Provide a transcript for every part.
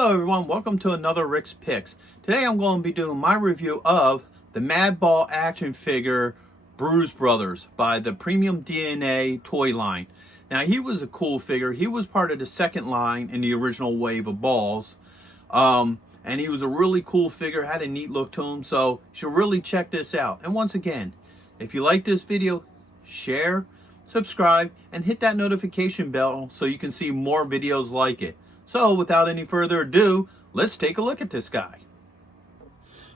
Hello everyone, welcome to another Rick's Picks. Today I'm going to be doing my review of the Madball action figure Bruise Brothers by the Premium DNA toy line. Now he was a cool figure. He was part of the second line in the original wave of balls. And he was a really cool figure, had a neat look to him, so you should really check this out. And once again, if you like this video, share, subscribe, and hit that notification bell so you can see more videos like it. So without any further ado, let's take a look at this guy.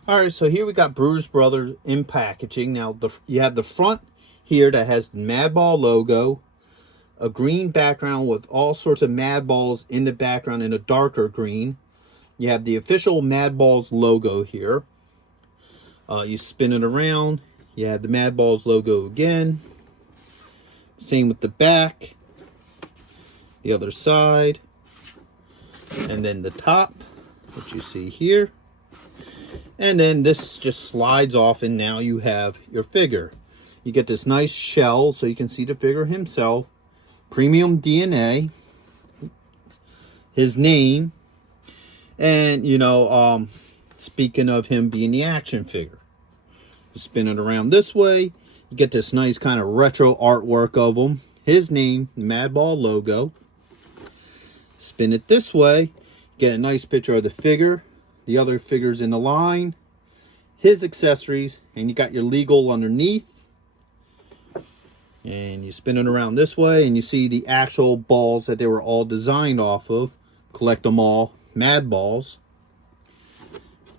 Alright, so here we got Bruise Brothers in packaging. Now you have the front here that has the Madball logo, a green background with all sorts of Madballs in the background in a darker green. You have the official Madballs logo here. You spin it around, you have the Madballs logo again. Same with the back, the other side. And then the top, which you see here. And then this just slides off and now you have your figure. You get this nice shell so you can see the figure himself. Premium DNA. His name. And, you know, speaking of him being the action figure. You spin it around this way. You get this nice kind of retro artwork of him. His name, the Madball logo. Spin it this way, get a nice picture of the figure, the other figures in the line, his accessories, and you got your legal underneath. And you spin it around this way, and you see the actual balls that they were all designed off of. Collect them all, Madballs.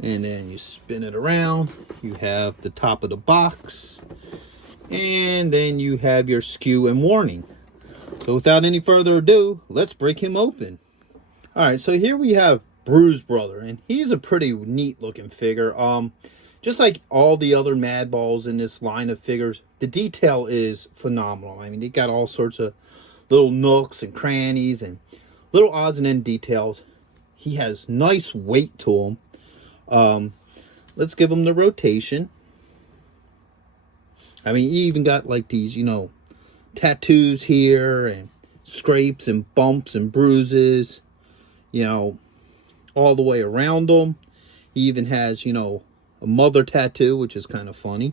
And then you spin it around, you have the top of the box, and then you have your SKU and warning. So without any further ado, let's break him open. Alright, so here we have Bruise Brother, and he's a pretty neat looking figure. Just like all the other Madballs in this line of figures, the detail is phenomenal. I mean, they got all sorts of little nooks and crannies and little odds and end details. He has nice weight to him. Let's give him the rotation. I mean, he even got like these, you know, tattoos here and scrapes and bumps and bruises, you know, all the way around him. He even has, you know, a mother tattoo, which is kind of funny.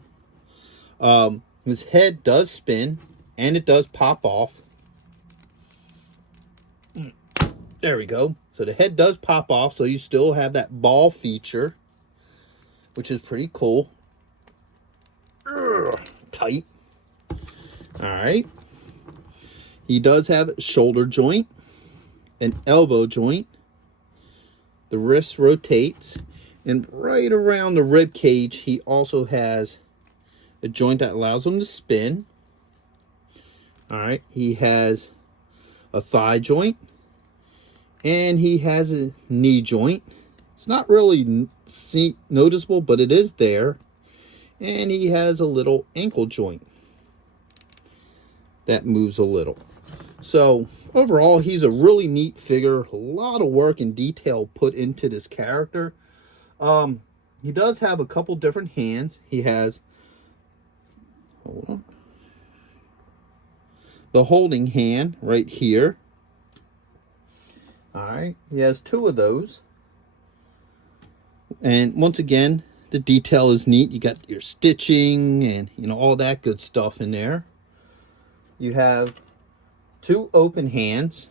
His head does spin and it does pop off. There we go. So the head does pop off, so you still have that ball feature, which is pretty cool. Tight. Alright. He does have a shoulder joint, an elbow joint. The wrist rotates. And right around the rib cage, he also has a joint that allows him to spin. Alright. He has a thigh joint. And he has a knee joint. It's not really noticeable, but it is there. And he has a little ankle joint that moves a little. So overall, he's a really neat figure. A lot of work and detail put into this character. He does have a couple different hands. He has, hold on, the holding hand right here. All right, he has two of those. And once again, the detail is neat. You got your stitching and, you know, all that good stuff in there. You have two open hands.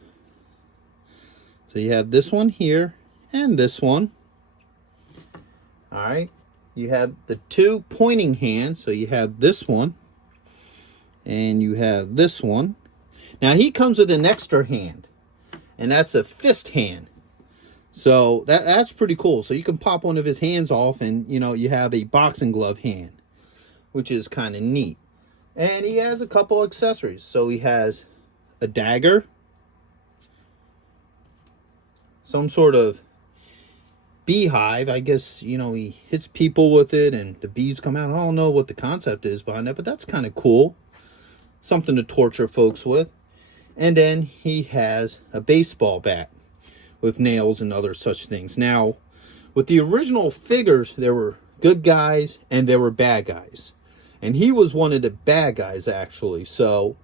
So you have this one here and this one. All right. You have the two pointing hands. So you have this one and you have this one. Now he comes with an extra hand, and that's a fist hand. So that's pretty cool. So you can pop one of his hands off and, you know, you have a boxing glove hand, which is kind of neat. And he has a couple accessories. So he has a dagger, some sort of beehive. I guess, you know, he hits people with it and the bees come out. I don't know what the concept is behind that, but that's kind of cool. Something to torture folks with. And then he has a baseball bat with nails and other such things. Now, with the original figures, there were good guys and there were bad guys. And he was one of the bad guys, actually. So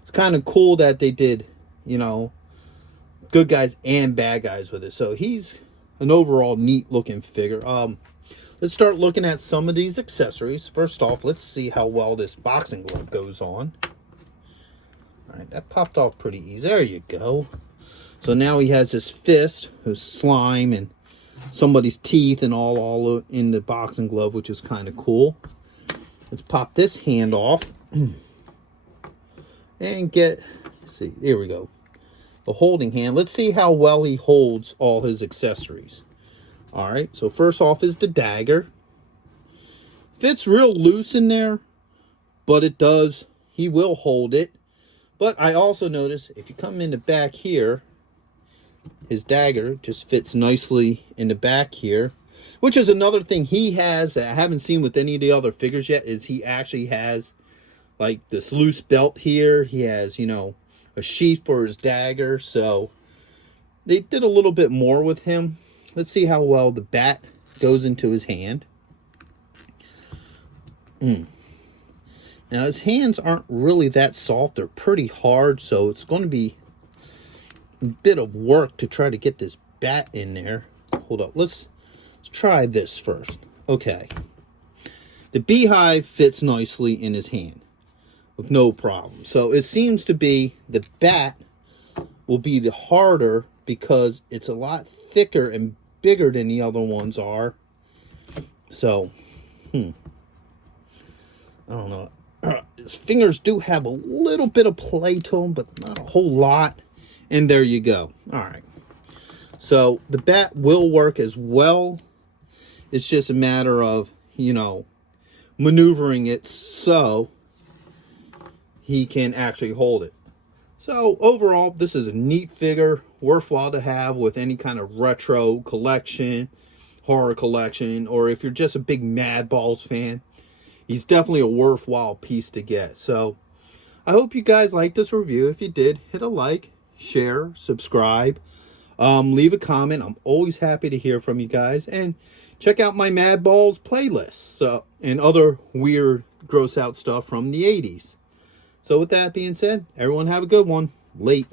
it's kind of cool that they did, you know, good guys and bad guys with it. So he's an overall neat looking figure. Let's start looking at some of these accessories. First off, let's see how well this boxing glove goes on. All right, that popped off pretty easy. There you go. So now he has his fist, his slime, and somebody's teeth and all in the boxing glove, which is kind of cool. Let's pop this hand off and get, see, there we go. The holding hand. Let's see how well he holds all his accessories. All right, so first off is the dagger. Fits real loose in there, but it does, he will hold it. But I also notice if you come in the back here, his dagger just fits nicely in the back here, which is another thing he has that I haven't seen with any of the other figures yet, is he actually has like this loose belt here. He has, you know, a sheath for his dagger. So they did a little bit more with him. Let's see how well the bat goes into his hand. Now his hands aren't really that soft. They're pretty hard, so it's going to be a bit of work to try to get this bat in there. Hold up. Let's try this first. Okay. The beehive fits nicely in his hand with no problem. So it seems to be the bat will be the harder because it's a lot thicker and bigger than the other ones are. So, I don't know. His fingers do have a little bit of play to them, but not a whole lot. And there you go. All right. So the bat will work as well. It's just a matter of, you know, maneuvering it so he can actually hold it. So overall, this is a neat figure, worthwhile to have with any kind of retro collection, horror collection, or if you're just a big Madballs fan, he's definitely a worthwhile piece to get. So I hope you guys liked this review. If you did, hit a like, share, subscribe, leave a comment. I'm always happy to hear from you guys. And check out my Madballs playlist and other weird, gross out stuff from the 80s. So with that being said, everyone have a good one. Late.